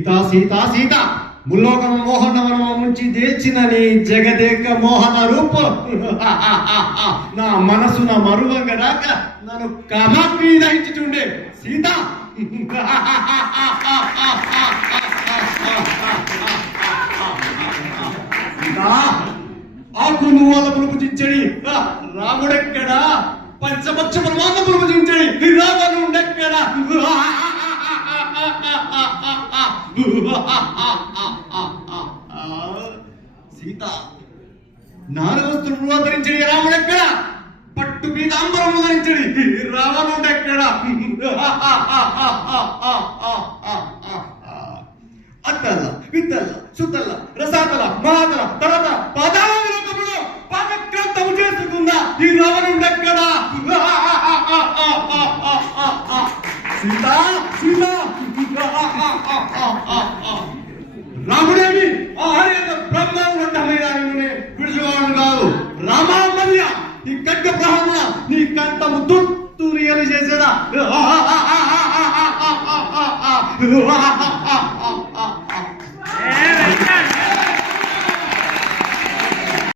సీత సీత ముల్లోకం మోహనవనం ముంచి దేచిన నీ జగదేక మోహన రూపం నా మనసున మరువంగ రాక నన్ను కామాగ్ని దహించుతుండే సీత. ఆకు నువ్వుల భుజించడి రాముడెక్కడా, పంచపక్ష ప్రమాదములు భుజించడి రావణుడెక్కడా. సీత నారవస్త్రములు ధరించడి రాముడెక్కడ, పట్టు పీతాంబరము ధరించడి రావణుడెక్కడ. అత్తల్ల విత్తల్ల సుత్తల్ల రసాతల మహాతల తరత పాదాల లోకములో పాదక్రాంతము చేసుకుందా ఈ రావణుడెక్కడ. సీత సీత రాముడేమి ఆర్యంత బ్రహ్మాండమైన విడుచుకోవడం కాదు. రామామల్య ఈ ఖడ్గ ప్రహరణ నీ కంఠము తుత్తు రియలు చేసేదా.